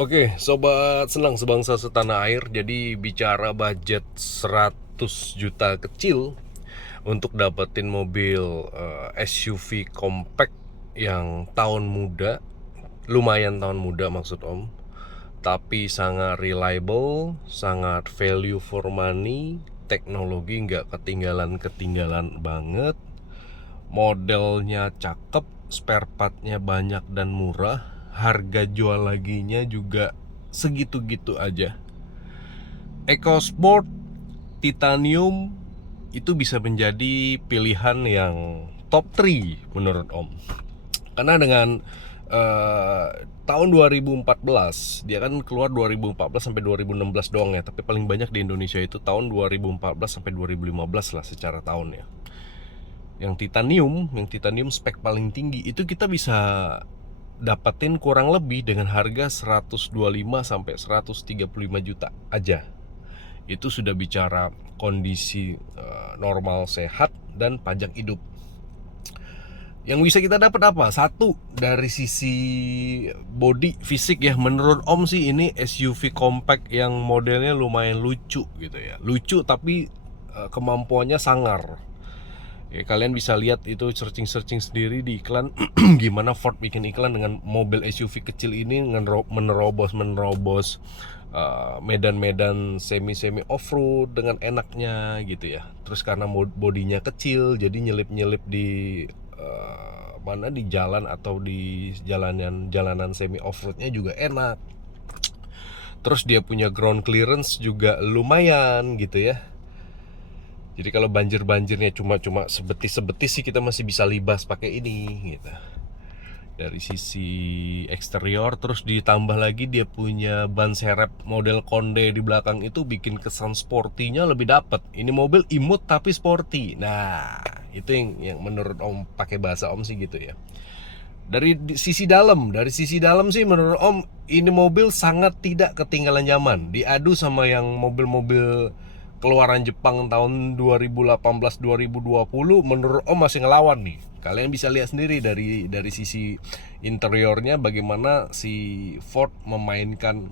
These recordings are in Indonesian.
Oke, sobat senang sebangsa setanah air. Jadi bicara budget 100 juta kecil untuk dapetin mobil SUV compact yang tahun muda, lumayan tahun muda maksud Om, tapi sangat reliable, sangat value for money, teknologi nggak ketinggalan banget, modelnya cakep, spare partnya banyak dan murah, harga jual laginya juga segitu-gitu aja. EcoSport Titanium itu bisa menjadi pilihan yang top 3 menurut Om. Karena dengan eh, tahun 2014, dia kan keluar 2014 sampai 2016 doang ya, tapi paling banyak di Indonesia itu tahun 2014 sampai 2015 lah secara tahun ya. Yang titanium spek paling tinggi itu kita bisa dapetin kurang lebih dengan harga 125 sampai 135 juta aja. Itu sudah bicara kondisi normal sehat dan pajak hidup. Yang bisa kita dapat apa? Satu, dari sisi body fisik ya, menurut Om sih ini SUV compact yang modelnya lumayan lucu gitu ya. Lucu tapi kemampuannya sangar. Ya, kalian bisa lihat itu searching sendiri di iklan gimana Ford bikin iklan dengan mobil SUV kecil ini menerobos medan-medan semi off-road dengan enaknya gitu ya. Terus karena bodinya kecil jadi nyelip-nyelip di mana di jalan atau di jalanan semi off-roadnya juga enak. Terus dia punya ground clearance juga lumayan gitu ya. Jadi kalau banjirnya cuma sebetis sih kita masih bisa libas pakai ini gitu. Dari sisi eksterior, terus ditambah lagi dia punya ban serep model Konde di belakang itu bikin kesan sportinya lebih dapet. Ini mobil imut tapi sporty. Nah, itu yang menurut Om, pakai bahasa Om sih gitu ya. Dari sisi dalam sih menurut Om ini mobil sangat tidak ketinggalan zaman. Diadu sama yang mobil-mobil keluaran Jepang tahun 2018 2020, menurut Om masih ngelawan nih. Kalian bisa lihat sendiri dari sisi interiornya bagaimana si Ford memainkan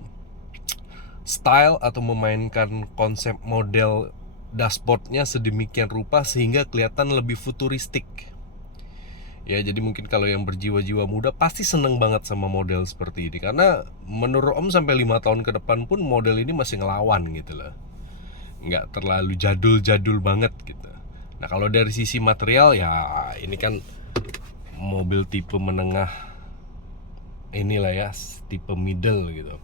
style atau memainkan konsep model dashboardnya sedemikian rupa sehingga kelihatan lebih futuristik. Ya, jadi mungkin kalau yang berjiwa-jiwa muda pasti seneng banget sama model seperti ini. Karena menurut Om sampai 5 tahun ke depan pun model ini masih ngelawan gitu loh. Nggak terlalu jadul-jadul banget gitu. Nah, kalau dari sisi material ya ini kan mobil tipe menengah inilah ya, tipe middle gitu.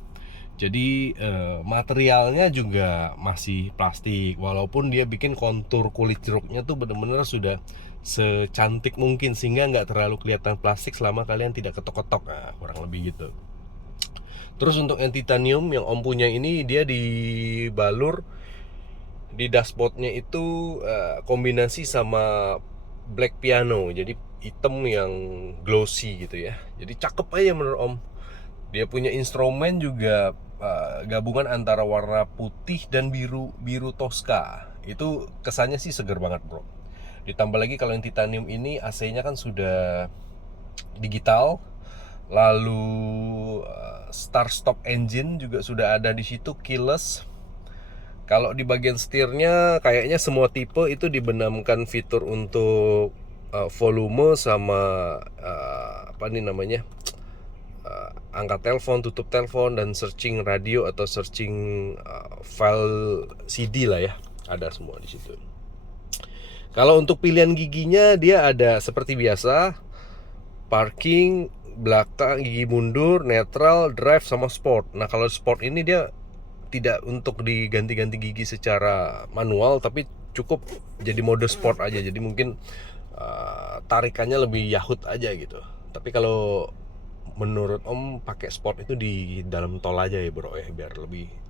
Jadi materialnya juga masih plastik, walaupun dia bikin kontur kulit jeruknya tuh bener-bener sudah secantik mungkin sehingga nggak terlalu kelihatan plastik selama kalian tidak ketok-ketok, nah, kurang lebih gitu. Terus untuk yang titanium yang Om punya ini, dia dibalur di dashboardnya itu kombinasi sama black piano, jadi hitam yang glossy gitu ya. Jadi cakep aja menurut Om. Dia punya instrumen juga gabungan antara warna putih dan biru biru Tosca. Itu kesannya sih seger banget bro. Ditambah lagi kalau yang titanium ini AC-nya kan sudah digital. Lalu start stop engine juga sudah ada di situ, keyless. Kalau di bagian setirnya kayaknya semua tipe itu dibenamkan fitur untuk volume sama apa nih namanya, angkat telepon, tutup telepon, dan searching radio atau searching file CD lah ya, ada semua di situ. Kalau untuk pilihan giginya dia ada seperti biasa, parking, belakang, gigi mundur, netral, drive, sama sport. Nah kalau sport ini dia tidak untuk diganti-ganti gigi secara manual, tapi cukup jadi mode sport aja. Jadi mungkin tarikannya lebih yahut aja gitu. Tapi kalau menurut Om pakai sport itu di dalam tol aja ya bro ya, biar lebih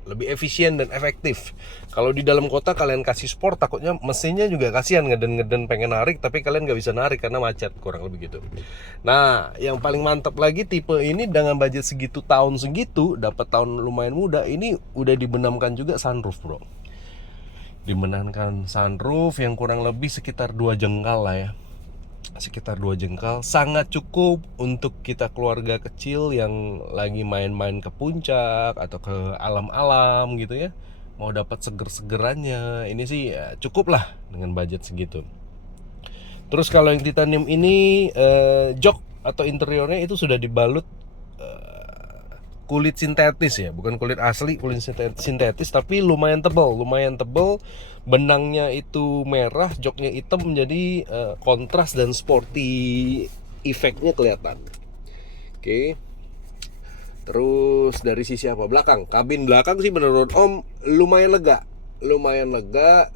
lebih efisien dan efektif. Kalau di dalam kota kalian kasih sport, takutnya mesinnya juga kasihan ngeden-ngeden pengen narik tapi kalian nggak bisa narik karena macet, kurang lebih gitu. Nah, yang paling mantap lagi tipe ini dengan budget segitu, tahun segitu, dapat tahun lumayan muda, ini udah dibenamkan juga sunroof bro. Dibenamkan sunroof yang kurang lebih sekitar 2 jengkal lah ya. sekitar 2 jengkal, sangat cukup untuk kita keluarga kecil yang lagi main-main ke puncak atau ke alam-alam gitu ya, mau dapat seger-segerannya. Ini sih ya, cukup lah dengan budget segitu. Terus kalau yang titanium ini jok atau interiornya itu sudah dibalut kulit sintetis ya, bukan kulit asli, kulit sintetis tapi lumayan tebal. Benangnya itu merah, joknya hitam, jadi kontras dan sporty, efeknya kelihatan. Oke. Terus dari sisi apa? Belakang, kabin belakang sih menurut Om lumayan lega.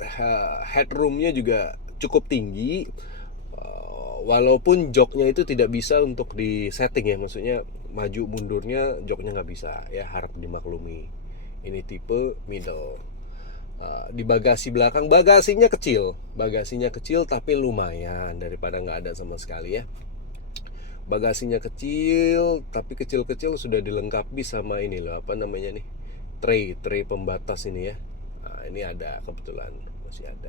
Headroomnya juga cukup tinggi. Walaupun joknya itu tidak bisa untuk disetting ya, maksudnya maju mundurnya joknya nggak bisa ya, harap dimaklumi. Ini tipe middle. Di bagasi belakang, bagasinya kecil tapi lumayan daripada nggak ada sama sekali ya. Bagasinya kecil tapi kecil-kecil sudah dilengkapi sama ini loh, apa namanya nih, tray pembatas ini ya. Nah, ini ada, kebetulan masih ada.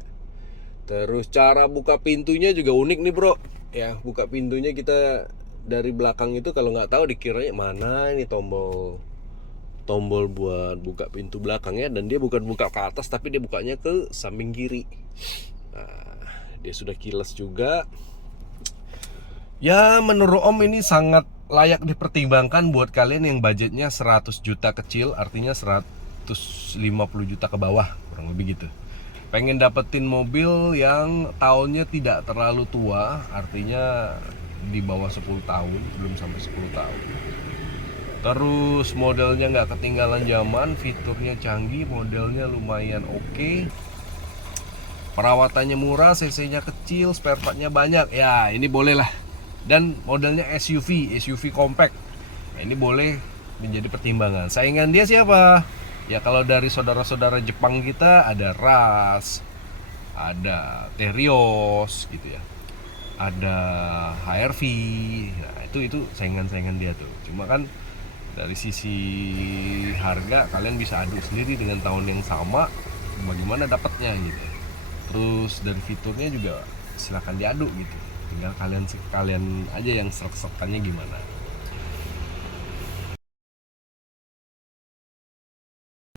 Terus cara buka pintunya juga unik nih bro ya. Buka pintunya kita dari belakang itu kalau nggak tahu dikiranya mana ini tombol buat buka pintu belakang ya, dan dia bukan buka ke atas tapi dia bukanya ke samping kiri. Nah, dia sudah keyless juga. Ya menurut Om ini sangat layak dipertimbangkan buat kalian yang budgetnya 100 juta kecil, artinya 150 juta ke bawah, kurang lebih gitu. Pengen dapetin mobil yang tahunnya tidak terlalu tua, artinya di bawah 10 tahun, belum sampai 10 tahun. Terus modelnya nggak ketinggalan zaman, fiturnya canggih, modelnya lumayan oke. Perawatannya murah, cc-nya kecil, spare part-nya banyak. Ya, ini boleh lah. Dan modelnya SUV compact. Nah, ini boleh menjadi pertimbangan. Saingan dia siapa? Ya kalau dari saudara-saudara Jepang kita ada RAS, ada Terios gitu ya. Ada HR-V. Nah, itu saingan-saingan dia tuh. Cuma kan dari sisi harga kalian bisa adu sendiri dengan tahun yang sama bagaimana dapatnya gitu. Terus dari fiturnya juga silakan diadu gitu, tinggal kalian aja yang serek-serekannya gimana.